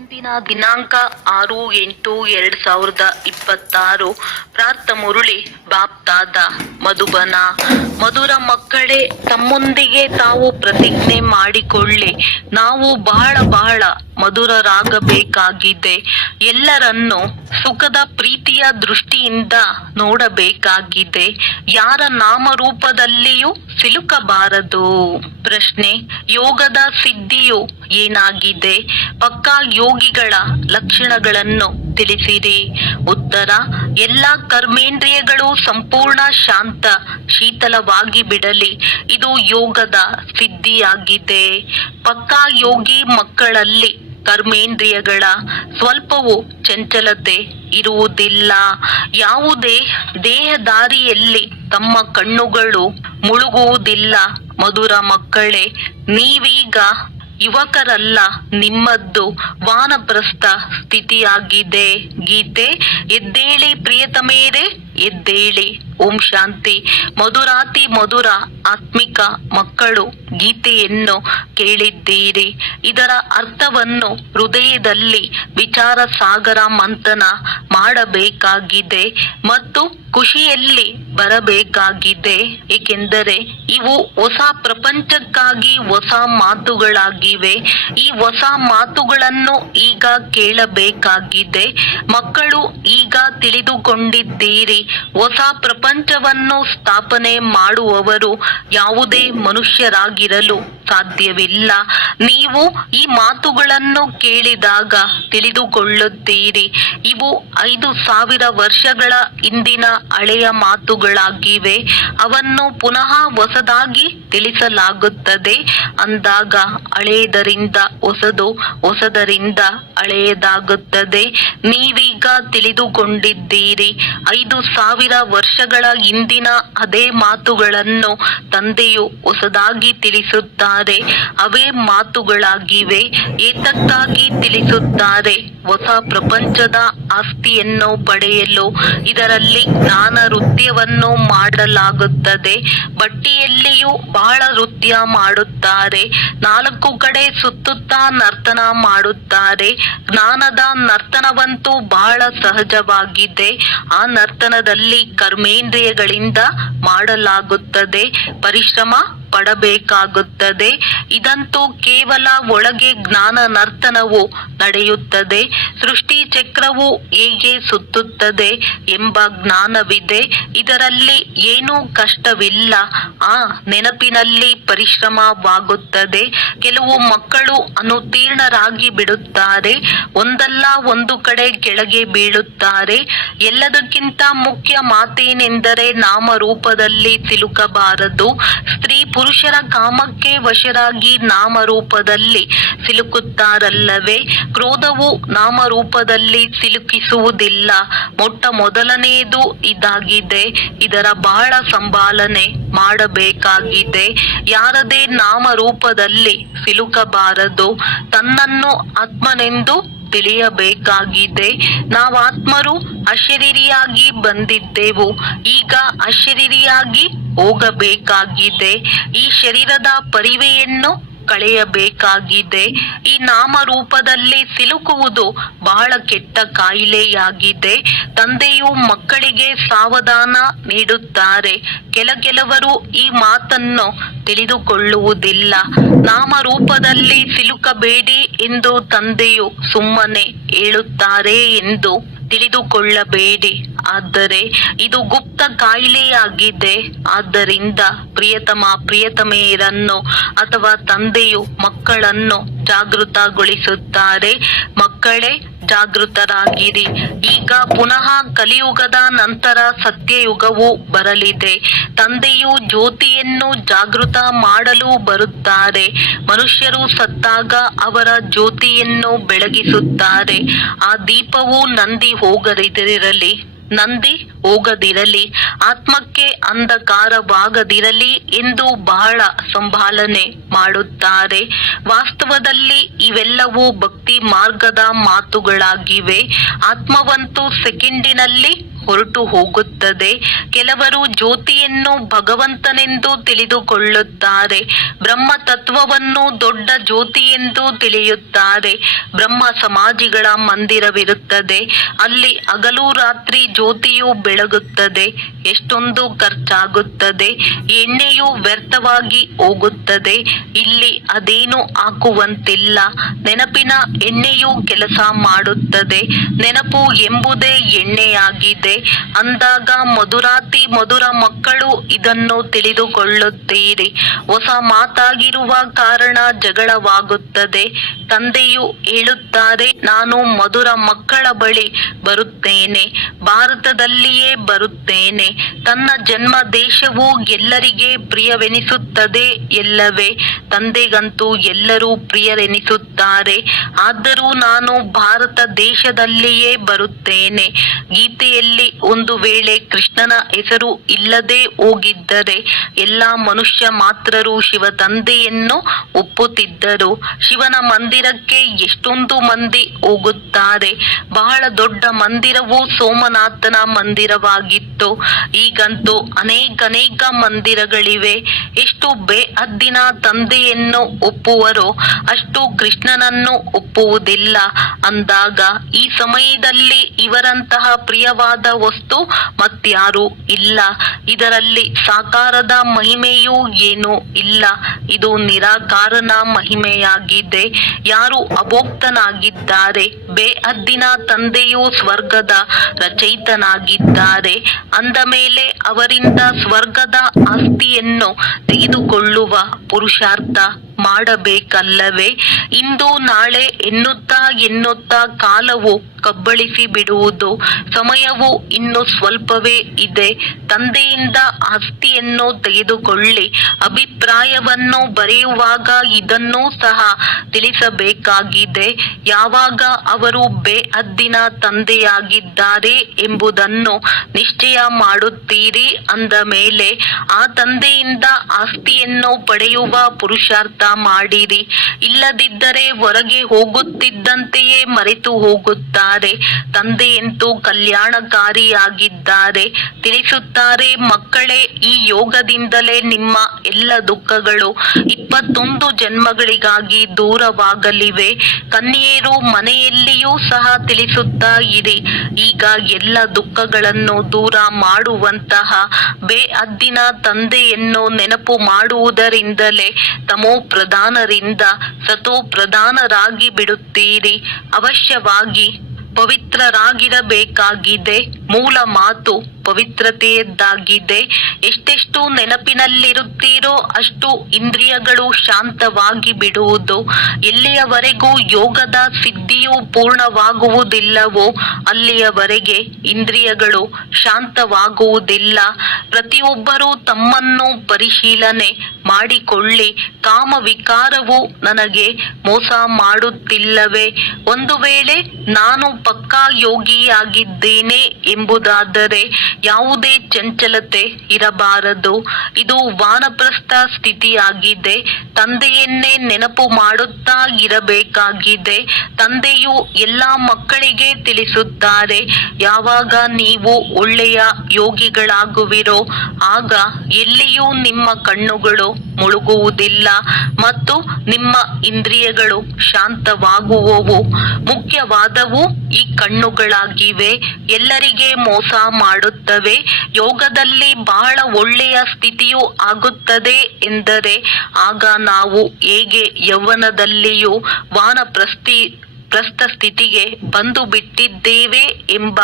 ಇಂದಿನ ದಿನಾಂಕ 6/8/2026. ಪ್ರಾರ್ಥ ಮುರುಳಿ ಬಾಪ್ತಾದ ಮಧುಬನ. ಮಧುರ ಮಕ್ಕಳೇ, ತಮ್ಮೊಂದಿಗೆ ತಾವು ಪ್ರತಿಜ್ಞೆ ಮಾಡಿಕೊಳ್ಳಿ. ನಾವು ಬಹಳ ಬಹಳ ಮಧುರರಾಗಬೇಕಾಗಿದೆ. ಎಲ್ಲರನ್ನು ಸುಖದ ಪ್ರೀತಿಯ ದೃಷ್ಟಿಯಿಂದ ನೋಡಬೇಕಾಗಿದೆ. ಯಾರ ನಾಮರೂಪದಲ್ಲಿಯೂ ಸಿಲುಕಬಾರದು. ಪ್ರಶ್ನೆ: ಯೋಗದ ಸಿದ್ಧಿಯು ಏನಾಗಿದೆ? ಪಕ್ಕಾ ಯೋಗಿಗಳ ಲಕ್ಷಣಗಳನ್ನು ತಿಳಿಸಿರಿ. ಉತ್ತರ: ಎಲ್ಲ ಕರ್ಮೇಂದ್ರಿಯಗಳು ಸಂಪೂರ್ಣ ಶಾಂತ ಶೀತಲವಾಗಿ ಬಿಡಲಿ. ಇದು ಯೋಗದ ಸಿದ್ಧಿಯಾಗಿದೆ. ಪಕ್ಕಾ ಯೋಗಿ ಮಕ್ಕಳಲ್ಲಿ ಕರ್ಮೇಂದ್ರಿಯಗಳ ಸ್ವಲ್ಪವೂ ಚಂಚಲತೆ ಇರುವುದಿಲ್ಲ. ಯಾವುದೇ ದೇಹದಾರಿಯಲ್ಲಿ ತಮ್ಮ ಕಣ್ಣುಗಳು ಮುಳುಗುವುದಿಲ್ಲ. ಮಧುರ ಮಕ್ಕಳೇ, ನೀವೀಗ ಯುವಕರಲ್ಲ, ನಿಮ್ಮದ್ದು ವಾನಪ್ರಸ್ಥ ಸ್ಥಿತಿಯಾಗಿದೆ. ಗೀತೆ: ಎದ್ದೇಳಿ ಪ್ರಿಯತಮೇರೆ, ಎದ್ದೇಳಿ. ಓಂ ಶಾಂತಿ. ಮಧುರಾತಿ ಮಧುರ ಆತ್ಮಿಕ ಮಕ್ಕಳು, ಗೀತೆಯನ್ನು ಕೇಳಿದ್ದೀರಿ. ಇದರ ಅರ್ಥವನ್ನು ಹೃದಯದಲ್ಲಿ ವಿಚಾರ ಸಾಗರ ಮಂಥನ ಮಾಡಬೇಕಾಗಿದೆ ಮತ್ತು ಖುಷಿಯಲ್ಲಿ ಬರಬೇಕಾಗಿದೆ. ಏಕೆಂದರೆ ಇವು ಹೊಸ ಪ್ರಪಂಚಕ್ಕಾಗಿ ಹೊಸ ಮಾತುಗಳಾಗಿವೆ. ಈ ಹೊಸ ಮಾತುಗಳನ್ನು ಈಗ ಕೇಳಬೇಕಾಗಿದೆ. ಮಕ್ಕಳು ಈಗ ತಿಳಿದುಕೊಂಡಿದ್ದೀರಿ. ಹೊಸ ಪ್ರಪಂಚವನ್ನು ಸ್ಥಾಪನೆ ಮಾಡುವವರು ಯಾವುದೇ ಮನುಷ್ಯರಾಗಿರಲು ಸಾಧ್ಯವಿಲ್ಲ. ನೀವು ಈ ಮಾತುಗಳನ್ನು ಕೇಳಿದಾಗ ತಿಳಿದುಕೊಳ್ಳುತ್ತೀರಿ. ಇವು 5000 ವರ್ಷಗಳ ಹಿಂದಿನ ಹಳೆಯ ಮಾತುಗಳಾಗಿವೆ. ಅವನ್ನು ಪುನಃ ಹೊಸದಾಗಿ ತಿಳಿಸಲಾಗುತ್ತದೆ. ಅಂದಾಗ ಹಳೆಯದರಿಂದ ಹೊಸದು, ಹೊಸದರಿಂದ ಹಳೆಯದಾಗುತ್ತದೆ. ನೀವೀಗ ತಿಳಿದುಕೊಂಡಿದ್ದೀರಿ. 5000 ವರ್ಷಗಳ ಹಿಂದಿನ ಅದೇ ಮಾತುಗಳನ್ನು ತಂದೆಯು ಹೊಸದಾಗಿ ತಿಳಿಸುತ್ತಾರೆ. ಅವೇ ಮಾತುಗಳಾಗಿವೆ. ಏತಕ್ಕಾಗಿ ತಿಳಿಸುತ್ತಾರೆ? ಹೊಸ ಪ್ರಪಂಚದ ಆಸ್ತಿಯನ್ನು ಪಡೆಯಲು. ಇದರಲ್ಲಿ ಜ್ಞಾನ ನೃತ್ಯವನ್ನು ಮಾಡಲಾಗುತ್ತದೆ. ಬಟ್ಟಿಯಲ್ಲಿಯೂ ಬಹಳ ನೃತ್ಯ ಮಾಡುತ್ತಾರೆ. 4 ಕಡೆ ಸುತ್ತುತ್ತಾ ನರ್ತನ ಮಾಡುತ್ತಾರೆ. ಜ್ಞಾನದ ನರ್ತನವಂತೂ ಬಹಳ ಸಹಜವಾಗಿದೆ. ಆ ನರ್ತನದಲ್ಲಿ ಕರ್ಮೇಂದ್ರಿಯಗಳಿಂದ ಮಾಡಲಾಗುತ್ತದೆ. ಪರಿಶ್ರಮ ಪಡಬೇಕಾಗುತ್ತದೆ. ಇದಂತೂ ಕೇವಲ ಒಳಗೆ ಜ್ಞಾನ ನರ್ತನವು ನಡೆಯುತ್ತದೆ. ಸೃಷ್ಟಿ ಚಕ್ರವು ಹೇಗೆ ಸುತ್ತುತ್ತದೆ ಎಂಬ ಜ್ಞಾನವಿದೆ. ಇದರಲ್ಲಿ ಏನೂ ಕಷ್ಟವಿಲ್ಲ. ಆ ನೆನಪಿನಲ್ಲಿ ಪರಿಶ್ರಮವಾಗುತ್ತದೆ. ಕೆಲವು ಮಕ್ಕಳು ಅನುತ್ತೀರ್ಣರಾಗಿ ಬಿಡುತ್ತಾರೆ. ಒಂದಲ್ಲ ಒಂದು ಕಡೆ ಕೆಳಗೆ ಬೀಳುತ್ತಾರೆ. ಎಲ್ಲದಕ್ಕಿಂತ ಮುಖ್ಯ ಮಾತೇನೆಂದರೆ ನಾಮರೂಪದಲ್ಲಿ ಸಿಲುಕಬಾರದು. ಸ್ತ್ರೀ ಪುರುಷರ ಕಾಮಕ್ಕೆ ವಶರಾಗಿ ನಾಮರೂಪದಲ್ಲಿ ಸಿಲುಕುತ್ತಾರಲ್ಲವೇ? ಕ್ರೋಧವು ನಾಮರೂಪದಲ್ಲಿ ಸಿಲುಕಿಸುವುದಿಲ್ಲ. ಮೊದಲನೆಯದು ಇದಾಗಿದೆ. ಇದರ ಬಹಳ ಸಂಭಾಲನೆ ಮಾಡಬೇಕಾಗಿದೆ. ಯಾರದೇ ನಾಮರೂಪದಲ್ಲಿ ಸಿಲುಕಬಾರದು. ತನ್ನನ್ನು ಆತ್ಮನೆಂದು ತಿಳಿಯಬೇಕಾಗಿದೆ. ನಾವಾತ್ಮರು ಅಶರೀರಿಯಾಗಿ ಬಂದಿದ್ದೆವು. ಈಗ ಅಶರೀರಿಯಾಗಿ ಹೋಗಬೇಕಾಗಿದೆ. ಈ ಶರೀರದ ಪರಿವೆಯನ್ನು ಕಳೆಯಬೇಕಾಗಿದೆ. ಈ ನಾಮರೂಪದಲ್ಲಿ ಸಿಲುಕುವುದು ಬಹಳ ಕೆಟ್ಟ ಕಾಯಿಲೆಯಾಗಿದೆ. ತಂದೆಯು ಮಕ್ಕಳಿಗೆ ಸಾವಧಾನ ನೀಡುತ್ತಾರೆ. ಕೆಲವರು ಈ ಮಾತನ್ನು ತಿಳಿದುಕೊಳ್ಳುವುದಿಲ್ಲ. ನಾಮರೂಪದಲ್ಲಿ ಸಿಲುಕಬೇಡಿ ಎಂದು ತಂದೆಯು ಸುಮ್ಮನೆ ಹೇಳುತ್ತಾರೆ ಎಂದು ತಿಳಿದುಕೊಳ್ಳಬೇಡಿ. ಆದರೆ ಇದು ಗುಪ್ತ ಕಾಯಿಲೆಯಾಗಿದೆ. ಆದ್ದರಿಂದ ಪ್ರಿಯತಮೆಯರನ್ನು ಅಥವಾ ತಂದೆಯು ಮಕ್ಕಳನ್ನು ಜಾಗೃತಗೊಳಿಸುತ್ತಾರೆ. ಮಕ್ಕಳೇ, ಜಾಗೃತರಾಗಿರಿ. ಈಗ ಪುನಃ ಕಲಿಯುಗದ ನಂತರ ಸತ್ಯಯುಗವು ಬರಲಿದೆ. ತಂದೆಯು ಜ್ಯೋತಿಯನ್ನು ಜಾಗೃತ ಮಾಡಲು ಬರುತ್ತಾರೆ. ಮನುಷ್ಯರು ಸತ್ತಾಗ ಅವರ ಜ್ಯೋತಿಯನ್ನು ಬೆಳಗಿಸುತ್ತಾರೆ. ಆ ದೀಪವು ನಂದಿ ಹೋಗದಿರಲಿ, ಆತ್ಮಕ್ಕೆ ಅಂಧಕಾರವಾಗದಿರಲಿ ಎಂದು ಬಹಳ ಸಂಭಾಲನೆ ಮಾಡುತ್ತಾರೆ. ವಾಸ್ತವದಲ್ಲಿ ಇವೆಲ್ಲವೂ ಭಕ್ತಿ ಮಾರ್ಗದ ಮಾತುಗಳಾಗಿವೆ. ಆತ್ಮವಂತೂ ಸೆಕೆಂಡಿನಲ್ಲಿ ಹೊರಟು ಹೋಗುತ್ತದೆ. ಕೆಲವರು ಜ್ಯೋತಿಯನ್ನು ಭಗವಂತನೆಂದು ತಿಳಿದುಕೊಳ್ಳುತ್ತಾರೆ. ಬ್ರಹ್ಮ ತತ್ವವನ್ನು ದೊಡ್ಡ ಜ್ಯೋತಿ ಎಂದು ತಿಳಿಯುತ್ತಾರೆ. ಬ್ರಹ್ಮ ಸಮಾಧಿಗಳ ಮಂದಿರವಿರುತ್ತದೆ. ಅಲ್ಲಿ ಹಗಲು ರಾತ್ರಿ ಜ್ಯೋತಿಯು ಬೆಳಗುತ್ತದೆ. ಎಷ್ಟೊಂದು ಖರ್ಚಾಗುತ್ತದೆ. ಎಣ್ಣೆಯು ವ್ಯರ್ಥವಾಗಿ ಹೋಗುತ್ತದೆ. ಇಲ್ಲಿ ಅದೇನು ಹಾಕುವಂತಿಲ್ಲ. ನೆನಪಿನ ಎಣ್ಣೆಯು ಕೆಲಸ ಮಾಡುತ್ತದೆ. ನೆನಪು ಎಂಬುದೇ ಎಣ್ಣೆಯಾಗಿದೆ ಅಂದಾಗ ಮಧುರಾತಿ ಮಧುರ ಮಕ್ಕಳು ಇದನ್ನು ತಿಳಿದುಕೊಳ್ಳುತ್ತೀರಿ. ಹೊಸ ಮಾತಾಗಿರುವ ಕಾರಣ ಜಗಳವಾಗುತ್ತದೆ. ತಂದೆಯು ಹೇಳುತ್ತಾರೆ, ನಾನು ಮಧುರ ಮಕ್ಕಳ ಬಳಿ ಬರುತ್ತೇನೆ, ಭಾರತದಲ್ಲಿಯೇ ಬರುತ್ತೇನೆ. ತನ್ನ ಜನ್ಮ ದೇಶವು ಎಲ್ಲರಿಗೆ ಪ್ರಿಯವೆನಿಸುತ್ತದೆ ಎಲ್ಲವೇ? ತಂದೆಗಂತೂ ಎಲ್ಲರೂ ಪ್ರಿಯರೆನಿಸುತ್ತಾರೆ. ಆದರೂ ನಾನು ಭಾರತ ದೇಶದಲ್ಲಿಯೇ ಬರುತ್ತೇನೆ. ಗೀತೆಯಲ್ಲಿ ಒಂದು ವೇಳೆ ಕೃಷ್ಣನ ಹೆಸರು ಇಲ್ಲದೆ ಹೋಗಿದ್ದರೆ ಎಲ್ಲ ಮನುಷ್ಯ ಮಾತ್ರರು ಶಿವ ತಂದೆಯನ್ನು ಒಪ್ಪುತ್ತಿದ್ದರು. ಶಿವನ ಮಂದಿರಕ್ಕೆ ಎಷ್ಟೊಂದು ಮಂದಿ ಹೋಗುತ್ತಾರೆ. ಬಹಳ ದೊಡ್ಡ ಮಂದಿರವು ಸೋಮನಾಥನ ಮಂದಿರವಾಗಿತ್ತು. ಈಗಂತೂ ಅನೇಕ ಮಂದಿರಗಳಿವೆ. ಎಷ್ಟು ಬೇಹದ್ದಿನ ತಂದೆಯನ್ನು ಒಪ್ಪುವರೋ ಅಷ್ಟು ಕೃಷ್ಣನನ್ನು ಒಪ್ಪುವುದಿಲ್ಲ. ಅಂದಾಗ ಈ ಸಮಯದಲ್ಲಿ ಇವರಂತಹ ಪ್ರಿಯವಾದ ವಸ್ತು ಮತ್ಯಾರೂ ಇಲ್ಲ. ಇದರಲ್ಲಿ ಸಾಕಾರದ ಮಹಿಮೆಯೂ ಏನೂ ಇಲ್ಲ. ಇದು ನಿರಾಕಾರನ ಮಹಿಮೆಯಾಗಿದೆ. ಯಾರು ಅಭೋಕ್ತನಾಗಿದ್ದಾರೆ, ಬೇಹದ್ದಿನ ತಂದೆಯು ಸ್ವರ್ಗದ ರಚಯಿತನಾಗಿದ್ದಾರೆ ಅಂದ ಮೇಲೆ ಅವರಿಂದ ಸ್ವರ್ಗದ ಆಸ್ತಿಯನ್ನು ತೆಗೆದುಕೊಳ್ಳುವ ಪುರುಷಾರ್ಥ ಮಾಡಬೇಕಲ್ಲವೇ? ಇಂದು ನಾಳೆ ಎನ್ನುತ್ತಾ ಕಾಲವು ಕಬ್ಬಳಿಸಿ ಬಿಡುವುದು. ಸಮಯವು ಇನ್ನು ಸ್ವಲ್ಪವೇ ಇದೆ. ತಂದೆಯಿಂದ ಆಸ್ತಿಯನ್ನು ತೆಗೆದುಕೊಳ್ಳಿ. ಅಭಿಪ್ರಾಯವನ್ನು ಬರೆಯುವಾಗ ಇದನ್ನೂ ಸಹ ತಿಳಿಸಬೇಕಾಗಿದೆ. ಯಾವಾಗ ಅವರು ಬೇಹದ್ದಿನ ತಂದೆಯಾಗಿದ್ದಾರೆ ಎಂಬುದನ್ನು ನಿಶ್ಚಯ ಮಾಡುತ್ತೀರಿ ಅಂದ ಮೇಲೆ ಆ ತಂದೆಯಿಂದ ಆಸ್ತಿಯನ್ನು ಪಡೆಯುವ ಪುರುಷಾರ್ಥ ಮಾಡಿರಿ. ಇಲ್ಲದಿದ್ದರೆ ಹೊರಗೆ ಹೋಗುತ್ತಿದ್ದಂತೆಯೇ ಮರೆತು ಹೋಗುತ್ತಾರೆ. ತಂದೆಯಂತೂ ಕಲ್ಯಾಣಕಾರಿಯಾಗಿದ್ದಾರೆ. ತಿಳಿಸುತ್ತಾರೆ, ಮಕ್ಕಳೇ, ಈ ಯೋಗದಿಂದಲೇ ನಿಮ್ಮ ಎಲ್ಲ ದುಃಖಗಳು 21 ಜನ್ಮಗಳಿಗಾಗಿ ದೂರವಾಗಲಿವೆ. ಕನ್ಯೆಯರು ಮನೆಯಲ್ಲಿಯೂ ಸಹ ತಿಳಿಸುತ್ತಾ ಇರಿ. ಈಗ ಎಲ್ಲ ದುಃಖಗಳನ್ನು ದೂರ ಮಾಡುವಂತಹ ಬೇಹದ್ದಿನ ತಂದೆಯನ್ನು ನೆನಪು ಮಾಡುವುದರಿಂದಲೇ ತಮೋ ಪ್ರಧಾನರಿಂದ ಸತೋ ಪ್ರಧಾನರಾಗಿ ಬಿಡುತ್ತೀರಿ. ಅವಶ್ಯವಾಗಿ ಪವಿತ್ರರಾಗಿರಬೇಕಾಗಿದೆ. ಮೂಲ ಮಾತು ಪವಿತ್ರತೆಯದ್ದಾಗಿದೆ. ಎಷ್ಟೆಷ್ಟು ನೆನಪಿನಲ್ಲಿರುತ್ತೀರೋ ಅಷ್ಟು ಇಂದ್ರಿಯಗಳು ಶಾಂತವಾಗಿ ಬಿಡುವುದು. ಎಲ್ಲಿಯವರೆಗೂ ಯೋಗದ ಸಿದ್ಧಿಯು ಪೂರ್ಣವಾಗುವುದಿಲ್ಲವೋ ಅಲ್ಲಿಯವರೆಗೆ ಇಂದ್ರಿಯಗಳು ಶಾಂತವಾಗುವುದಿಲ್ಲ. ಪ್ರತಿಯೊಬ್ಬರೂ ತಮ್ಮನ್ನು ಪರಿಶೀಲನೆ ಮಾಡಿಕೊಳ್ಳಿ. ಕಾಮ ವಿಕಾರವು ನನಗೆ ಮೋಸ ಮಾಡುತ್ತಿಲ್ಲವೇ? ಒಂದು ವೇಳೆ ನಾನು ಪಕ್ಕಾ ಯೋಗಿಯಾಗಿದ್ದೇನೆ ಎಂಬುದಾದರೆ ಯಾವುದೇ ಚಂಚಲತೆ ಇರಬಾರದು. ಇದು ವಾನಪ್ರಸ್ಥ ಸ್ಥಿತಿಯಾಗಿದೆ. ತಂದೆಯನ್ನೇ ನೆನಪು ಮಾಡುತ್ತಾ ಇರಬೇಕಾಗಿದೆ. ತಂದೆಯು ಎಲ್ಲಾ ಮಕ್ಕಳಿಗೆ ತಿಳಿಸುತ್ತಾರೆ, ಯಾವಾಗ ನೀವು ಒಳ್ಳೆಯ ಯೋಗಿಗಳಾಗುವಿರೋ ಆಗ ಎಲ್ಲಿಯೂ ನಿಮ್ಮ ಕಣ್ಣುಗಳು ಮುಳುಗುವುದಿಲ್ಲ ಮತ್ತು ನಿಮ್ಮ ಇಂದ್ರಿಯಗಳು ಶಾಂತವಾಗುವವು. ಮುಖ್ಯವಾದವು ಈ ಕಣ್ಣುಗಳಾಗಿವೆ. ಎಲ್ಲರಿಗೆ ಮೋಸ ಮಾಡುತ್ತವೆ. ಯೋಗದಲ್ಲಿ ಬಹಳ ಒಳ್ಳೆಯ ಸ್ಥಿತಿಯು ಆಗುತ್ತದೆ ಎಂದರೆ ಆಗ ನಾವು ಹೇಗೆ ಯೌವನದಲ್ಲಿಯೂ ವಾನಪ್ರಸ್ಥ ಸ್ಥಿತಿಗೆ ಬಂದು ಬಿಟ್ಟಿದ್ದೇವೆ ಎಂಬ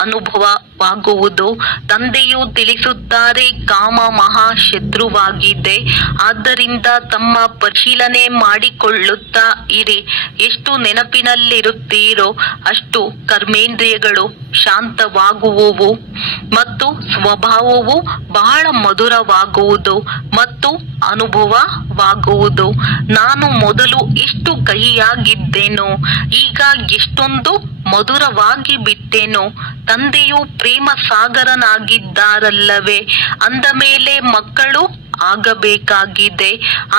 ಅನುಭವವಾಗುವುದು. ತಂದೆಯು ತಿಳಿಸುತ್ತಾರೆ, ಕಾಮ ಮಹಾ ಶತ್ರುವಾಗಿದೆ. ಆದ್ದರಿಂದ ತಮ್ಮ ಪರಿಶೀಲನೆ ಮಾಡಿಕೊಳ್ಳುತ್ತಾ ಇರಿ. ಎಷ್ಟು ನೆನಪಿನಲ್ಲಿರುತ್ತೀರೋ ಅಷ್ಟು ಕರ್ಮೇಂದ್ರಿಯಗಳು ಶಾಂತವಾಗುವುವು ಮತ್ತು ಸ್ವಭಾವವು ಬಹಳ ಮಧುರವಾಗುವುದು ಮತ್ತು ಅನುಭವವಾಗುವುದು. ನಾನು ಮೊದಲು ಎಷ್ಟು ಕಹಿಯಾಗಿದ್ದೇನೋ ಈಗ ಎಷ್ಟೊಂದು ಮಧುರವಾಗಿ ಬಿಟ್ಟೇನೋ. ತಂದೆಯು ಪ್ರೇಮ ಸಾಗರನಾಗಿದ್ದಾರಲ್ಲವೇ? ಅಂದ ಮೇಲೆ ಮಕ್ಕಳು ಆಗಬೇಕಾಗಿದೆ.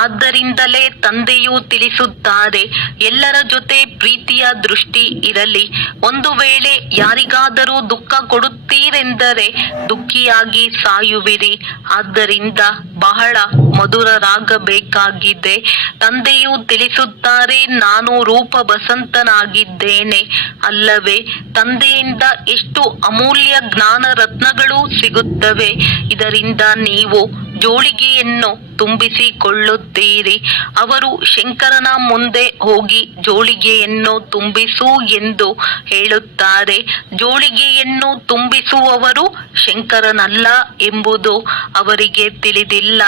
ಆದ್ದರಿಂದಲೇ ತಂದೆಯು ತಿಳಿಸುತ್ತಾರೆ, ಎಲ್ಲರ ಜೊತೆ ಪ್ರೀತಿಯ ದೃಷ್ಟಿ ಇರಲಿ. ಒಂದು ವೇಳೆ ಯಾರಿಗಾದರೂ ದುಃಖ ಕೊಡುತ್ತೀರೆಂದರೆ ದುಃಖಿಯಾಗಿ ಸಾಯುವಿರಿ. ಆದ್ದರಿಂದ ಬಹಳ ಮಧುರರಾಗಬೇಕಾಗಿದೆ. ತಂದೆಯು ತಿಳಿಸುತ್ತಾರೆ, ನಾನು ರೂಪ ಬಸಂತನಾಗಿದ್ದೇನೆ ಅಲ್ಲವೇ? ತಂದೆಯಿಂದ ಎಷ್ಟು ಅಮೂಲ್ಯ ಜ್ಞಾನ ರತ್ನಗಳು ಸಿಗುತ್ತವೆ. ಇದರಿಂದ ನೀವು ಜೋಳಿಗೆಯನ್ನು ತುಂಬಿಸಿಕೊಳ್ಳುತ್ತೀರಿ. ಅವರು ಶಂಕರನ ಮುಂದೆ ಹೋಗಿ ಜೋಳಿಗೆಯನ್ನು ತುಂಬಿಸು ಎಂದು ಹೇಳುತ್ತಾರೆ. ಜೋಳಿಗೆಯನ್ನು ತುಂಬಿಸುವವರು ಶಂಕರನಲ್ಲ ಎಂಬುದು ಅವರಿಗೆ ತಿಳಿದಿಲ್ಲ.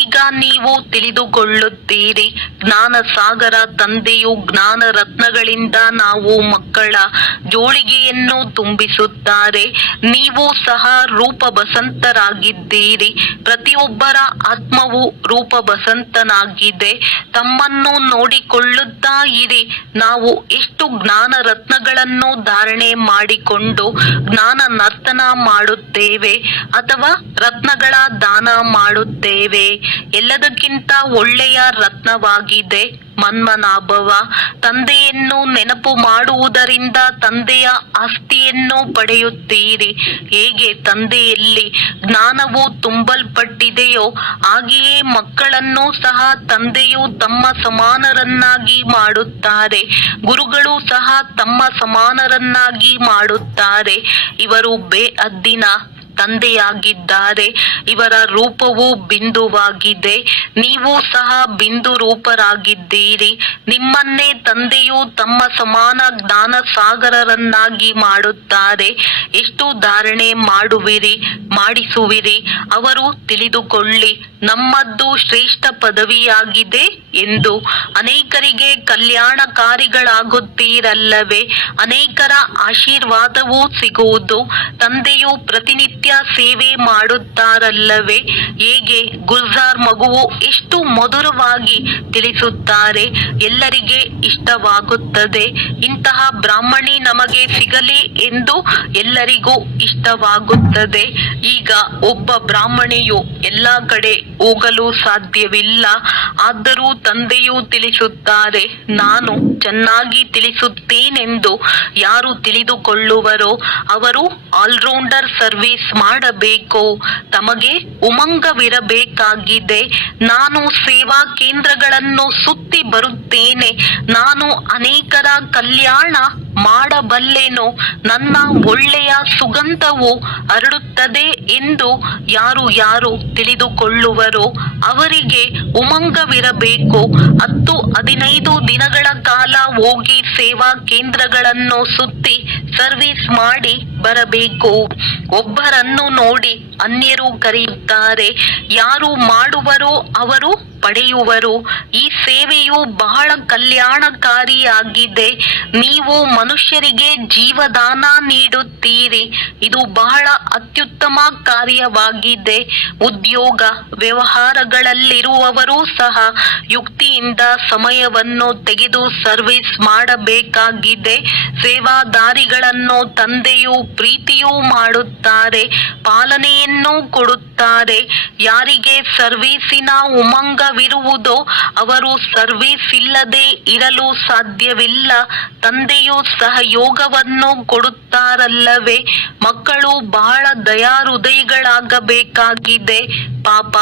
ಈಗ ನೀವು ತಿಳಿದುಕೊಳ್ಳುತ್ತೀರಿ. ಜ್ಞಾನ ಸಾಗರ ತಂದೆಯು ಜ್ಞಾನ ರತ್ನಗಳಿಂದ ನಾವು ಮಕ್ಕಳ ಜೋಳಿಗೆಯನ್ನು ತುಂಬಿಸುತ್ತಾರೆ. ನೀವು ಸಹ ರೂಪ ಬಸಂತರಾಗಿದ್ದೀರಿ. ಪ್ರತಿಯೊಬ್ಬರ ಆತ್ಮವು ರೂಪ ಬಸಂತನಾಗಿದೆ. ತಮ್ಮನ್ನು ನೋಡಿಕೊಳ್ಳುತ್ತಾ ಇರಿ. ನಾವು ಎಷ್ಟು ಜ್ಞಾನ ರತ್ನಗಳನ್ನು ಧಾರಣೆ ಮಾಡಿಕೊಂಡು ಜ್ಞಾನ ನರ್ತನ ಮಾಡುತ್ತೇವೆ ಅಥವಾ ರತ್ನಗಳ ದಾನ ಮಾಡುತ್ತೇವೆ. ಎಲ್ಲದಕ್ಕಿಂತ ಒಳ್ಳೆಯ ರತ್ನವಾಗಿದೆ ಮನ್ಮನಾಭವ. ತಂದೆಯನ್ನು ನೆನಪು ಮಾಡುವುದರಿಂದ ತಂದೆಯ ಆಸ್ತಿಯನ್ನು ಪಡೆಯುತ್ತೀರಿ. ಹೇಗೆ ತಂದೆಯಲ್ಲಿ ಜ್ಞಾನವು ತುಂಬಲ್ಪಟ್ಟಿದೆಯೋ ಹಾಗೆಯೇ ಮಕ್ಕಳನ್ನು ಸಹ ತಂದೆಯು ತಮ್ಮ ಸಮಾನರನ್ನಾಗಿ ಮಾಡುತ್ತಾರೆ. ಗುರುಗಳು ಸಹ ತಮ್ಮ ಸಮಾನರನ್ನಾಗಿ ಮಾಡುತ್ತಾರೆ. ಇವರು ಬೇಅದ್ದಿನ ತಂದೆಯಾಗಿದ್ದಾರೆ. ಇವರ ರೂಪವು ಬಿಂದುವಾಗಿದೆ. ನೀವು ಸಹ ಬಿಂದು ರೂಪರಾಗಿದ್ದೀರಿ. ನಿಮ್ಮನ್ನೇ ತಂದೆಯು ತಮ್ಮ ಸಮಾನ ಜ್ಞಾನ ಸಾಗರರನ್ನಾಗಿ ಮಾಡುತ್ತಾರೆ. ಎಷ್ಟು ಧಾರಣೆ ಮಾಡಿಸುವಿರಿ. ಅವರು ತಿಳಿದುಕೊಳ್ಳಿ, ನಮ್ಮದ್ದು ಶ್ರೇಷ್ಠ ಪದವಿಯಾಗಿದೆ ಎಂದು. ಅನೇಕರಿಗೆ ಕಲ್ಯಾಣಕಾರಿಗಳಾಗುತ್ತೀರಲ್ಲವೇ? ಅನೇಕರ ಆಶೀರ್ವಾದವೂ ಸಿಗುವುದು. ತಂದೆಯು ಪ್ರತಿನಿತ್ಯ ಸೇವೆ ಮಾಡುತ್ತಾರಲ್ಲವೇ? ಹೇಗೆ ಗುಲ್ಜಾರ್ ಮಗುವು ಎಷ್ಟು ಮಧುರವಾಗಿ ತಿಳಿಸುತ್ತಾರೆ. ಎಲ್ಲರಿಗೆ ಇಷ್ಟವಾಗುತ್ತದೆ. ಇಂತಹ ಬ್ರಾಹ್ಮಣಿ ನಮಗೆ ಸಿಗಲಿ ಎಂದು ಎಲ್ಲರಿಗೂ ಇಷ್ಟವಾಗುತ್ತದೆ. ಈಗ ಒಬ್ಬ ಬ್ರಾಹ್ಮಣಿಯು ಎಲ್ಲಾ ಕಡೆ ಹೋಗಲು ಸಾಧ್ಯವಿಲ್ಲ. ಆದರೂ ತಂದೆಯು ತಿಳಿಸುತ್ತಾರೆ, ನಾನು ಚೆನ್ನಾಗಿ ತಿಳಿಸುತ್ತೇನೆಂದು ಯಾರು ತಿಳಿದುಕೊಳ್ಳುವರೋ ಅವರು ಆಲ್ರೌಂಡರ್ ಸರ್ವಿಸ್ ಮಾಡಬೇಕು. ತಮಗೆ ಉಮಂಗವಿರಬೇಕಾಗಿದೆ. ನಾನು ಸೇವಾ ಕೇಂದ್ರಗಳನ್ನು ಸುತ್ತಿ ಬರುತ್ತೇನೆ. ನಾನು ಅನೇಕರ ಕಲ್ಯಾಣ ಮಾಡಬಲ್ಲೆನು. ನನ್ನ ಒಳ್ಳೆಯ ಸುಗಂಧವು ಹರಡುತ್ತದೆ ಎಂದು ಯಾರು ತಿಳಿದುಕೊಳ್ಳುವರೋ ಅವರಿಗೆ ಉಮಂಗವಿರಬೇಕು. 10-15 ದಿನಗಳ ಕಾಲ ಹೋಗಿ ಸೇವಾ ಕೇಂದ್ರಗಳನ್ನು ಸುತ್ತಿ ಸರ್ವಿಸ್ ಮಾಡಿ ಬರಬೇಕು. ಒಬ್ಬರನ್ನು ನೋಡಿ ಅನ್ಯರು ಕರೆಯುತ್ತಾರೆ. ಯಾರು ಮಾಡುವರೋ ಅವರು ಪಡೆಯುವರು. ಈ ಸೇವೆಯು ಬಹಳ ಕಲ್ಯಾಣಕಾರಿಯಾಗಿದೆ. ನೀವು ಮನುಷ್ಯರಿಗೆ ಜೀವದಾನ ನೀಡುತ್ತೀರಿ. ಇದು ಬಹಳ ಅತ್ಯುತ್ತಮ ಕಾರ್ಯವಾಗಿದೆ. ಉದ್ಯೋಗ ವ್ಯವಹಾರಗಳಲ್ಲಿರುವವರೂ ಸಹ ಯುಕ್ತಿಯಿಂದ ಸಮಯವನ್ನು ತೆಗೆದು ಸರ್ವಿಸ್ ಮಾಡಬೇಕಾಗಿದೆ. ಸೇವಾದಾರಿಗಳನ್ನು ತಂದೆಯು ಪ್ರೀತಿಯೂ ಮಾಡುತ್ತಾರೆ, ಪಾಲನೆಯನ್ನು ಕೊಡುತ್ತಾರೆ. ಯಾರಿಗೆ ಸರ್ವೀಸಿನ ಉಮಂಗವಿರುವುದೋ ಅವರು ಸರ್ವೀಸ್ ಇಲ್ಲದೆ ಇರಲು ಸಾಧ್ಯವಿಲ್ಲ. ತಂದೆಯು ಸಹಯೋಗವನ್ನು ಕೊಡುತ್ತಾರಲ್ಲವೇ? ಮಕ್ಕಳು ಬಹಳ ದಯಾಹೃದಯಿಗಳಾಗಬೇಕಾಗಿದೆ. ಪಾಪ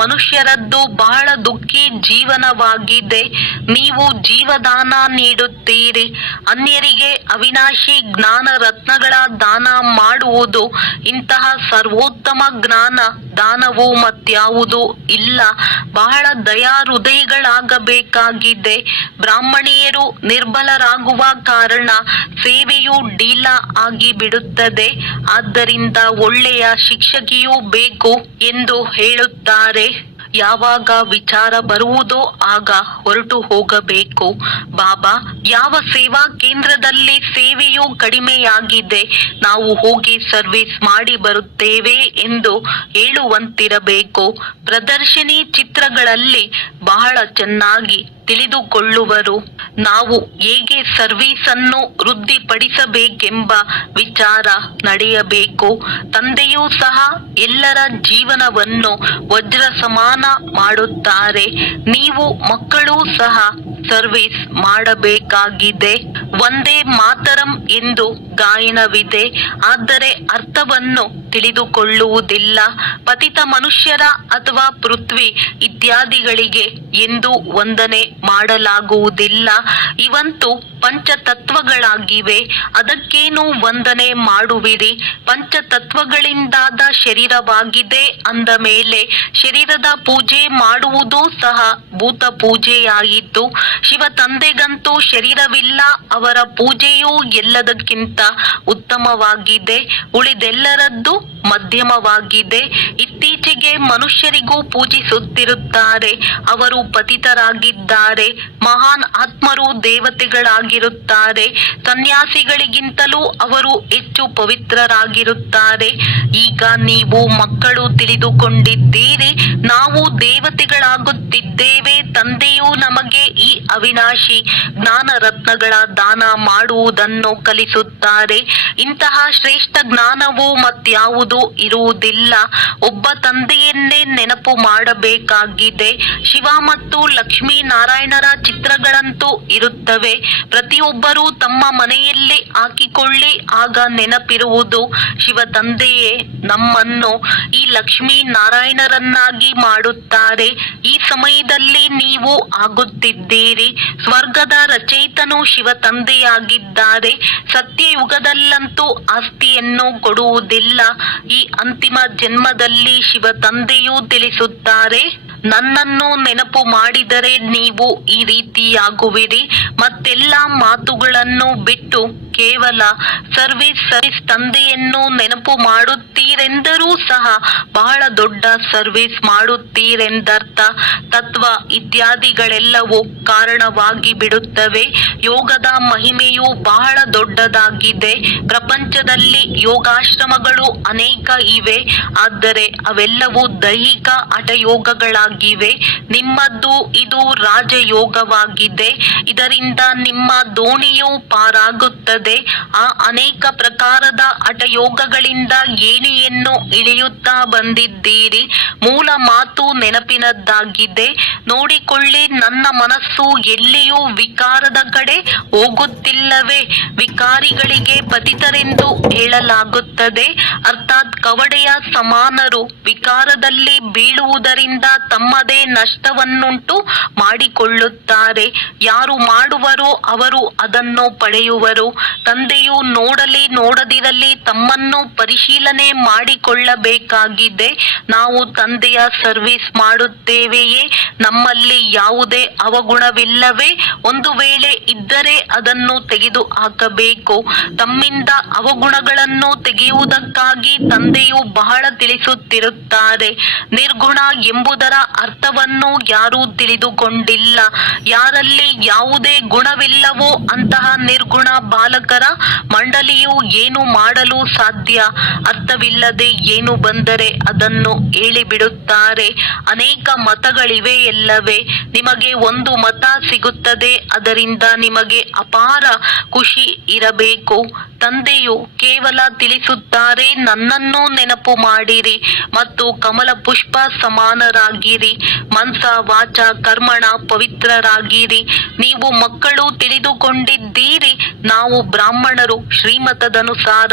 ಮನುಷ್ಯರದ್ದು ಬಹಳ ದುಃಖಿ ಜೀವನವಾಗಿದೆ. ನೀವು ಜೀವದಾನ ನೀಡುತ್ತೀರಿ. ಅನ್ಯರಿಗೆ ಅವಿನಾಶಿ ಜ್ಞಾನ ರತ್ನಗಳ ದಾನ ಮಾಡುವುದು ಇಂತಹ ಸರ್ವೋತ್ತಮ ಜ್ಞಾನ ದಾನವು ಮತ್ಯಾವುದೂ ಇಲ್ಲ. ಬಹಳ ದಯಾಹೃದಯಿಗಳಾಗಬೇಕಾಗಿದೆ. ಬ್ರಾಹ್ಮಣಿಯರು ನಿರ್ಬಲರಾಗುವ ಕಾರಣ ಸೇವೆಯು ಡೀಲಾ ಆಗಿ ಬಿಡುತ್ತದೆ. ಆದ್ದರಿಂದ ಒಳ್ಳೆಯ ಶಿಕ್ಷಕಿಯೂ ಬೇಕು ಎಂದು ಹೇಳುತ್ತಾರೆ. ಯಾವಾಗ ವಿಚಾರ ಬರುವುದೋ ಆಗ ಹೊರಟು ಹೋಗಬೇಕು. ಬಾಬಾ, ಯಾವ ಸೇವಾ ಕೇಂದ್ರದಲ್ಲಿ ಸೇವೆಯು ಕಡಿಮೆಯಾಗಿದೆ, ನಾವು ಹೋಗಿ ಸರ್ವಿಸ್ ಮಾಡಿ ಬರುತ್ತೇವೆ ಎಂದು ಹೇಳುವಂತಿರಬೇಕು. ಪ್ರದರ್ಶನಿ ಚಿತ್ರಗಳಲ್ಲಿ ಬಹಳ ಚೆನ್ನಾಗಿ ತಿಳಿದುಕೊಳ್ಳುವರು. ನಾವು ಹೇಗೆ ಸರ್ವಿಸ್ ಅನ್ನು ವೃದ್ಧಿಪಡಿಸಬೇಕೆಂಬ ವಿಚಾರ ನಡೆಯಬೇಕು. ತಂದೆಯೂ ಸಹ ಎಲ್ಲರ ಜೀವನವನ್ನು ವಜ್ರ ಸಮಾನ ಮಾಡುತ್ತಾರೆ. ನೀವು ಮಕ್ಕಳೂ ಸಹ ಸರ್ವಿಸ್ ಮಾಡಬೇಕಾಗಿದೆ. ಒಂದೇ ಮಾತರಂ ಎಂದು ಗಾಯನವಿದೆ, ಆದರೆ ಅರ್ಥವನ್ನು ತಿಳಿದುಕೊಳ್ಳುವುದಿಲ್ಲ. ಪತಿತ ಮನುಷ್ಯರ ಅಥವಾ ಪೃಥ್ವಿ ಇತ್ಯಾದಿಗಳಿಗೆ ಎಂದು ವಂದನೆ ಮಾಡಲಾಗುವುದಿಲ್ಲ. ಇವಂತೂ ಪಂಚತತ್ವಗಳಾಗಿವೆ, ಅದಕ್ಕೇನು ವಂದನೆ ಮಾಡುವಿರಿ? ಪಂಚತತ್ವಗಳಿಂದಾದ ಶರೀರವಾಗಿದೆ ಅಂದ ಮೇಲೆ ಶರೀರದ ಪೂಜೆ ಮಾಡುವುದೂ ಸಹ ಭೂತ ಪೂಜೆಯಾಯಿತು. ಶಿವ ತಂದೆಗಂತೂ ಶರೀರವಿಲ್ಲ, ಅವರ ಪೂಜೆಯೂ ಎಲ್ಲದಕ್ಕಿಂತ ಉತ್ತಮವಾಗಿದೆ, ಉಳಿದೆಲ್ಲರದ್ದು ಮಧ್ಯಮವಾಗಿದೆ. ಇತ್ತೀಚೆಗೆ ಮನುಷ್ಯರಿಗೂ ಪೂಜಿಸುತ್ತಿರುತ್ತಾರೆ, ಅವರು ಪತಿತರಾಗಿದ್ದಾರೆ. ಮಹಾನ್ ಆತ್ಮರು ದೇವತೆಗಳಾಗಿರುತ್ತಾರೆ. ಸನ್ಯಾಸಿಗಳಿಗಿಂತಲೂ ಅವರು ಹೆಚ್ಚು ಪವಿತ್ರರಾಗಿರುತ್ತಾರೆ. ಈಗ ನೀವು ಮಕ್ಕಳು ತಿಳಿದುಕೊಂಡಿದ್ದೀರಿ, ನಾವು ದೇವತೆಗಳಾಗುತ್ತಿದ್ದೇವೆ. ತಂದೆಯು ನಮಗೆ ಈ ಅವಿನಾಶಿ ಜ್ಞಾನ ರತ್ನಗಳ ದಾನ ಮಾಡುವುದನ್ನು ಕಲಿಸುತ್ತಾರೆ. ಇಂತಹ ಶ್ರೇಷ್ಠ ಜ್ಞಾನವು ಮತ್ಯಾವುದೂ ಇರುವುದಿಲ್ಲ. ಒಬ್ಬ ತಂದೆಯನ್ನೇ ನೆನಪು ಮಾಡಬೇಕಾಗಿದೆ. ಶಿವ ಮತ್ತು ಲಕ್ಷ್ಮೀ ನಾರಾಯಣರ ಚಿತ್ರಗಳಂತೂ ಇರುತ್ತವೆ, ಪ್ರತಿಯೊಬ್ಬರೂ ತಮ್ಮ ಮನೆಯಲ್ಲಿ ಹಾಕಿಕೊಳ್ಳಿ, ಆಗ ನೆನಪಿರುವುದು. ಶಿವ ತಂದೆಯೇ ನಮ್ಮನ್ನು ಈ ಲಕ್ಷ್ಮೀ ನಾರಾಯಣರನ್ನಾಗಿ ಮಾಡುತ್ತಾರೆ. ಈ ಸಮಯದಲ್ಲಿ ನೀವು ಆಗುತ್ತಿದ್ದೀರಿ. ಸ್ವರ್ಗದ ರಚಯಿತನು ಶಿವ ತಂದೆಯಾಗಿದ್ದಾರೆ. ಸತ್ಯಯುಗದಲ್ಲಂತೂ ಆಸ್ತಿಯನ್ನು ಕೊಡುವುದಿಲ್ಲ. ಈ ಅಂತಿಮ ಜನ್ಮದಲ್ಲಿ ಶಿವ ತಂದೆಯೂ ತಿಳಿಸುತ್ತಾರೆ, ನನ್ನನ್ನು ನೆನಪು ಮಾಡಿದರೆ ನೀವು ಈ ರೀತಿಯಾಗುವಿರಿ. ಮತ್ತೆಲ್ಲ ಮಾತುಗಳನ್ನು ಬಿಟ್ಟು ಕೇವಲ ಸರ್ವಿಸ್ ತಂದೆಯನ್ನು ನೆನಪು ಮಾಡುತ್ತೀರೆಂದರೂ ಸಹ ಬಹಳ ದೊಡ್ಡ ಸರ್ವಿಸ್ ಮಾಡುತ್ತೀರೆಂದರ್ಥ. ತತ್ವ ಇತ್ಯಾದಿಗಳೆಲ್ಲವೂ ಕಾರಣವಾಗಿ ಬಿಡುತ್ತವೆ. ಯೋಗದ ಮಹಿಮೆಯು ಬಹಳ ದೊಡ್ಡದಾಗಿದೆ. ಪ್ರಪಂಚದಲ್ಲಿ ಯೋಗಾಶ್ರಮಗಳು ಅನೇಕ ಇವೆ, ಆದರೆ ಅವೆಲ್ಲವೂ ದೈಹಿಕ ಹಠಯೋಗಗಳಾಗಿವೆ. ನಿಮ್ಮದ್ದು ಇದು ರಾಜಯೋಗವಾಗಿದೆ. ಇದರಿಂದ ನಿಮ್ಮ ದೋಣಿಯು ಪಾರಾಗುತ್ತದೆ. ಆ ಅನೇಕ ಪ್ರಕಾರದ ಹಠಯೋಗಗಳಿಂದ ಏಣಿಯನ್ನು ಇಳಿಯುತ್ತಾ ಬಂದಿದ್ದೀರಿ. ಮೂಲ ಮಾತು ನೆನಪಿನದ್ದಾಗಿದೆ. ನೋಡಿಕೊಳ್ಳಿ, ನನ್ನ ಮನಸ್ಸು ಎಲ್ಲಿಯೂ ವಿಕಾರದ ಕಡೆ ಹೋಗುತ್ತಿಲ್ಲವೇ? ವಿಕಾರಿಗಳಿಗೆ ಪತಿತರೆಂದು ಹೇಳಲಾಗುತ್ತದೆ, ಅರ್ಥಾತ್ ಕವಡೆಯ ಸಮಾನರು. ವಿಕಾರದಲ್ಲಿ ಬೀಳುವುದರಿಂದ ತಮ್ಮದೇ ನಷ್ಟವನ್ನುಂಟು ಮಾಡಿಕೊಳ್ಳುತ್ತಾರೆ. ಯಾರು ಮಾಡುವರೋ ಅವರು ಅದನ್ನು ಪಡೆಯುವರು. ತಂದೆಯು ನೋಡಲಿ ನೋಡದಿರಲಿ ತಮ್ಮನ್ನು ಪರಿಶೀಲನೆ ಮಾಡಿಕೊಳ್ಳಬೇಕಾಗಿದೆ. ನಾವು ತಂದೆಯ ಸರ್ವಿಸ್ ಮಾಡುತ್ತೇವೆಯೇ? ನಮ್ಮಲ್ಲಿ ಯಾವುದೇ ಅವಗುಣವಿಲ್ಲವೇ? ಒಂದು ವೇಳೆ ಇದ್ದರೆ ಅದನ್ನು ತೆಗೆದು ಹಾಕಬೇಕು. ತಮ್ಮಿಂದ ಅವಗುಣಗಳನ್ನು ತೆಗೆಯುವುದಕ್ಕಾಗಿ ತಂದೆಯು ಬಹಳ ತಿಳಿಸುತ್ತಿರುತ್ತಾರೆ. ನಿರ್ಗುಣ ಎಂಬುದರ ಅರ್ಥವನ್ನು ಯಾರೂ ತಿಳಿದುಕೊಂಡಿಲ್ಲ. ಯಾರಲ್ಲಿ ಯಾವುದೇ ಗುಣವಿಲ್ಲವೋ ಅಂತಹ ನಿರ್ಗುಣ ಬಾಲಕರ ಮಂಡಳಿಯು ಏನು ಮಾಡಲು ಸಾಧ್ಯ? ಅರ್ಥವಿಲ್ಲದೆ ಏನು ಬಂದರೆ ಅದನ್ನು ಹೇಳಿಬಿಡುತ್ತಾರೆ. ಅನೇಕ ಮತಗಳಿವೆ ಎಲ್ಲವೇ? ನಿಮಗೆ ಒಂದು ಮತ ಸಿಗುತ್ತದೆ, ಅದರಿಂದ ನಿಮಗೆ ಅಪಾರ ಖುಷಿ ಇರಬೇಕು. ತಂದೆಯು ಕೇವಲ ತಿಳಿಸುತ್ತಾರೆ, ನನ್ನನ್ನು ನೆನಪು ಮಾಡಿರಿ ಮತ್ತು ಕಮಲ ಪುಷ್ಪ ಸಮಾನರಾಗಿರಿ. ಮನಸ ವಾಚ ಕರ್ಮಣ ಪವಿತ್ರರಾಗಿರಿ. ನೀವು ಮಕ್ಕಳು ತಿಳಿದುಕೊಂಡಿದ್ದೀರಿ, ನಾವು ಬ್ರಾಹ್ಮಣರು ಶ್ರೀಮತದನುಸಾರ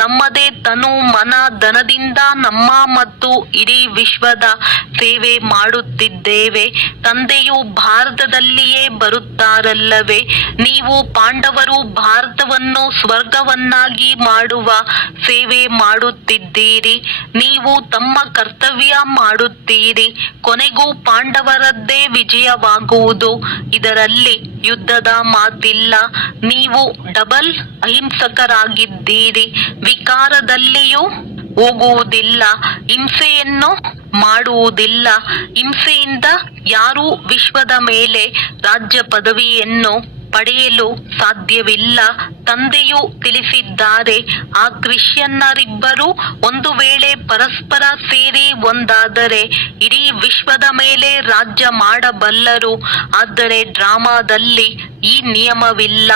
ನಮ್ಮದೇ ತನು ಮನ ಧನದಿಂದ ನಮ್ಮ ಮತ್ತು ಇಡೀ ವಿಶ್ವದ ಸೇವೆ ಮಾಡುತ್ತಿದ್ದೇವೆ. ತಂದೆಯು ಭಾರತದಲ್ಲಿಯೇ ಬರುತ್ತಾರಲ್ಲವೇ? ನೀವು ಪಾಂಡವರು ಭಾರತವನ್ನು ಸ್ವರ್ಗವನ್ನಾಗಿ ಮಾಡುವ ಸೇವೆ ಮಾಡುತ್ತಿದ್ದೀರಿ. ನೀವು ತಮ್ಮ ಕರ್ತವ್ಯ ಮಾಡುತ್ತೀರಿ. ಕೊನೆಗೂ ಪಾಂಡವರದ್ದೇ ವಿಜಯವಾಗುವುದು. ಇದರಲ್ಲಿ ಯುದ್ಧದ ಮಾತಿಲ್ಲ. ನೀವು ಡಬಲ್ ಅಹಿಂಸಕರಾಗಿದ್ದೀರಿ. ವಿಕಾರದಲ್ಲಿಯೂ ಹೋಗುವುದಿಲ್ಲ, ಹಿಂಸೆಯನ್ನು ಮಾಡುವುದಿಲ್ಲ. ಹಿಂಸೆಯಿಂದ ಯಾರೂ ವಿಶ್ವದ ಮೇಲೆ ರಾಜ್ಯ ಪದವಿಯನ್ನು ಪಡೆಯಲು ಸಾಧ್ಯವಿಲ್ಲ. ತಂದೆಯು ತಿಳಿಸಿದ್ದಾರೆ, ಆ ಕ್ರಿಶ್ಚಿಯನ್ನರಿಬ್ಬರು ಒಂದು ವೇಳೆ ಪರಸ್ಪರ ಸೇರಿ ಒಂದಾದರೆ ಇಡೀ ವಿಶ್ವದ ಮೇಲೆ ರಾಜ್ಯ ಮಾಡಬಲ್ಲರು. ಆದರೆ ಡ್ರಾಮಾದಲ್ಲಿ ಈ ನಿಯಮವಿಲ್ಲ.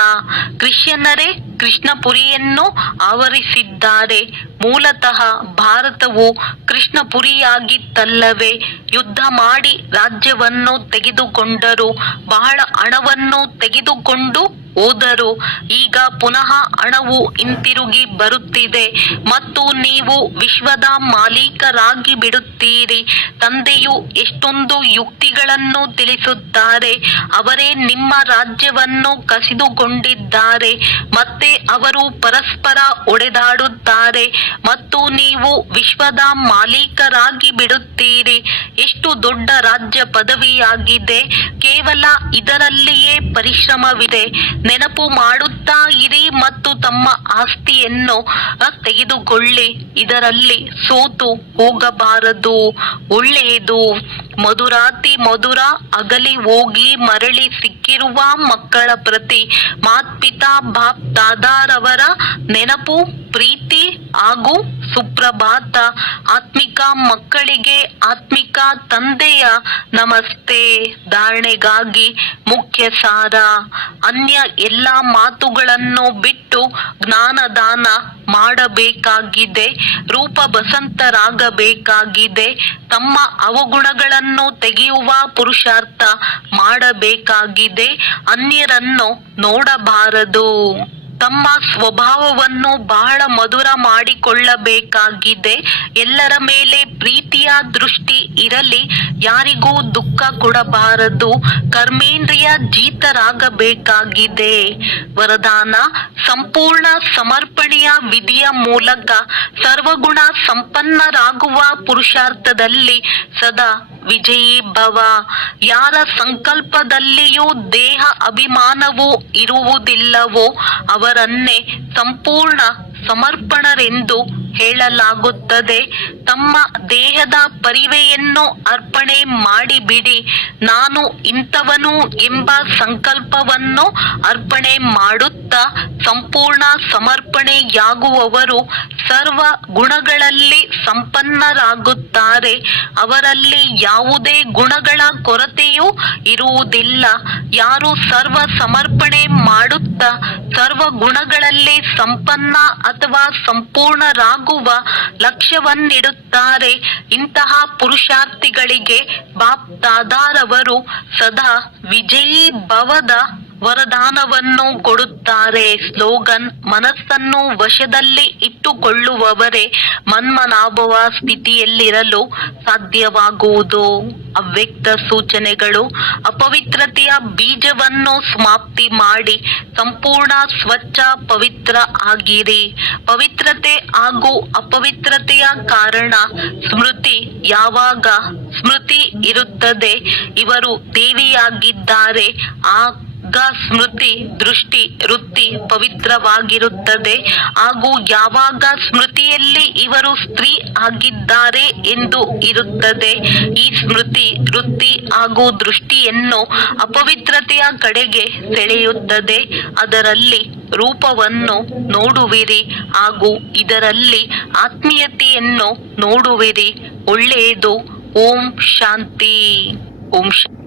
ಕ್ರಿಶ್ಚಿಯನ್ನರೇ ಕೃಷ್ಣಪುರಿಯನ್ನು ಆವರಿಸಿದ್ದಾರೆ. ಮೂಲತಃ ಭಾರತವು ಕೃಷ್ಣಪುರಿಯಾಗಿತ್ತಲ್ಲವೇ? ಯುದ್ಧ ಮಾಡಿ ರಾಜ್ಯವನ್ನು ತೆಗೆದುಕೊಂಡರು, ಬಹಳ ಹಣವನ್ನು ತೆಗೆದುಕೊಂಡು ಹೋದರು. ಈಗ ಪುನಃ ಹಣವು ಹಿಂತಿರುಗಿ ಬರುತ್ತಿದೆ ಮತ್ತು ನೀವು ವಿಶ್ವದ ಮಾಲೀಕರಾಗಿ ಬಿಡುತ್ತೀರಿ. ತಂದೆಯು ಎಷ್ಟೊಂದು ಯುಕ್ತಿಗಳನ್ನು ತಿಳಿಸುತ್ತಾರೆ. ಅವರೇ ನಿಮ್ಮ ರಾಜ್ಯವನ್ನು ಕಸಿದುಕೊಂಡಿದ್ದಾರೆ. ಮತ್ತೆ ಅವರು ಪರಸ್ಪರ ಹೊಡೆದಾಡುತ್ತಾರೆ ಮತ್ತು ನೀವು ವಿಶ್ವದ ಮಾಲೀಕರಾಗಿ ಬಿಡುತ್ತೀರಿ. ಎಷ್ಟು ದೊಡ್ಡ ರಾಜ್ಯ ಪದವಿಯಾಗಿದೆ! ಕೇವಲ ಇದರಲ್ಲಿಯೇ ಪರಿಶ್ರಮವಿದೆ. ನೆನಪು ಮಾಡುತ್ತಾ ಇರಿ ಮತ್ತು ತಮ್ಮ ಆಸ್ತಿಯನ್ನು ತೆಗೆದುಕೊಳ್ಳಿ. ಇದರಲ್ಲಿ ಸೋತು ಹೋಗಬಾರದು. ಒಳ್ಳೆಯದು. ಮಧುರಾತಿ ಮಧುರ ಅಗಲಿ ಹೋಗಿ ಮರಳಿ ಸಿಕ್ಕಿರುವ ಮಕ್ಕಳ ಪ್ರತಿ ಮಾತ್ಪಿತಾ ಬಾಪ್ ದಾದಾರವರ ನೆನಪು, ಪ್ರೀತಿ ಹಾಗೂ ಸುಪ್ರಭಾತ. ಆತ್ಮಿಕ ಮಕ್ಕಳಿಗೆ ಆತ್ಮಿಕ ತಂದೆಯ ನಮಸ್ತೆ. ಧಾರಣೆಗಾಗಿ ಮುಖ್ಯ ಸಾರ: ಅನ್ಯ ಎಲ್ಲ ಮಾತುಗಳನ್ನು ಬಿಟ್ಟು ಜ್ಞಾನದಾನ ಮಾಡಬೇಕಾಗಿದೆ. ರೂಪ ಬಸಂತರಾಗಬೇಕಾಗಿದೆ. ತಮ್ಮ ಅವಗುಣಗಳನ್ನು ತೆಗೆಯುವ ಪುರುಷಾರ್ಥ ಮಾಡಬೇಕಾಗಿದೆ. ಅನ್ಯರನ್ನು ನೋಡಬಾರದು. ತಮ್ಮ ಸ್ವಭಾವವನ್ನು ಬಹಳ ಮಧುರ ಮಾಡಿಕೊಳ್ಳಬೇಕಾಗಿದೆ. ಎಲ್ಲರ ಮೇಲೆ ಪ್ರೀತಿಯ ದೃಷ್ಟಿ ಇರಲಿ. ಯಾರಿಗೂ ದುಃಖ ಕೊಡಬಾರದು. ಕರ್ಮೇಂದ್ರಿಯ ಜೀತರಾಗಬೇಕಾಗಿದೆ. ವರದಾನ: ಸಂಪೂರ್ಣ ಸಮರ್ಪಣೆಯ ವಿಧಿಯ ಮೂಲಕ ಸರ್ವಗುಣ ಸಂಪನ್ನರಾಗುವ ಪುರುಷಾರ್ಥದಲ್ಲಿ ಸದಾ ವಿಜಯೀ ಭವ. ಯಾರ ಸಂಕಲ್ಪದಲ್ಲಿಯೂ ದೇಹ ಅಭಿಮಾನವು ಇರುವುದಿಲ್ಲವೋ ಅವರನ್ನೇ ಸಂಪೂರ್ಣ ಸಮರ್ಪಣರೆಂದು ಹೇಳಲಾಗುತ್ತದೆ. ತಮ್ಮ ದೇಹದ ಪರಿವೆಯನ್ನು ಅರ್ಪಣೆ ಮಾಡಿಬಿಡಿ. ನಾನು ಇಂಥವನು ಎಂಬ ಸಂಕಲ್ಪವನ್ನು ಅರ್ಪಣೆ ಮಾಡುತ್ತಾ ಸಂಪೂರ್ಣ ಸಮರ್ಪಣೆಯಾಗುವವರು ಸರ್ವ ಗುಣಗಳಲ್ಲಿ ಸಂಪನ್ನರಾಗುತ್ತಾರೆ. ಅವರಲ್ಲಿ ಯಾವುದೇ ಗುಣಗಳ ಕೊರತೆಯೂ ಇರುವುದಿಲ್ಲ. ಯಾರು ಸರ್ವ ಸಮರ್ಪಣೆ ಮಾಡುತ್ತಾ ಸರ್ವ ಗುಣಗಳಲ್ಲಿ ಸಂಪನ್ನ ಅಥವಾ ಸಂಪೂರ್ಣರಾಗುವ ಲಕ್ಷ್ಯವನ್ನಿಡುತ್ತಾರೆ, ಇಂತಹ ಪುರುಷಾರ್ಥಿಗಳಿಗೆ ಬಾಪ್ ದಾದಾರವರು ಸದಾ ವಿಜಯೀ ಭವದ ವರದಾನವನ್ನು ಕೊಡುತ್ತಾರೆ. ಸ್ಲೋಗನ್: ಮನಸ್ಸನ್ನು ವಶದಲ್ಲಿ ಇಟ್ಟುಕೊಳ್ಳುವವರೇ ಮನ್ಮನಾಭವ ಸ್ಥಿತಿಯಲ್ಲಿರಲು ಸಾಧ್ಯವಾಗುವುದು. ಅವ್ಯಕ್ತ ಸೂಚನೆಗಳು: ಅಪವಿತ್ರತೆಯ ಬೀಜವನ್ನು ಸಮಾಪ್ತಿ ಮಾಡಿ ಸಂಪೂರ್ಣ ಸ್ವಚ್ಛ ಪವಿತ್ರ ಆಗಿರಿ. ಪವಿತ್ರತೆ ಹಾಗೂ ಅಪವಿತ್ರತೆಯ ಕಾರಣ ಸ್ಮೃತಿ. ಯಾವಾಗ ಸ್ಮೃತಿ ಇರುತ್ತದೆ ಇವರು ದೇವಿಯಾಗಿದ್ದಾರೆ. ಆಗ ಸ್ಮೃತಿ ದೃಷ್ಟಿ ವೃತ್ತಿ ಪವಿತ್ರವಾಗಿರುತ್ತದೆ. ಹಾಗೂ ಯಾವಾಗ ಸ್ಮೃತಿಯಲ್ಲಿ ಇವರು ಸ್ತ್ರೀ ಆಗಿದ್ದಾರೆ ಎಂದು ಇರುತ್ತದೆ, ಈ ಸ್ಮೃತಿ ವೃತ್ತಿ ಹಾಗೂ ದೃಷ್ಟಿಯನ್ನು ಅಪವಿತ್ರತೆಯ ಕಡೆಗೆ ಸೆಳೆಯುತ್ತದೆ. ಅದರಲ್ಲಿ ರೂಪವನ್ನು ನೋಡುವಿರಿ ಹಾಗೂ ಇದರಲ್ಲಿ ಆತ್ಮೀಯತೆಯನ್ನು ನೋಡುವಿರಿ. ಒಳ್ಳೆಯದು. ಓಂ ಶಾಂತಿ. ಓಂ ಶಾಂತಿ.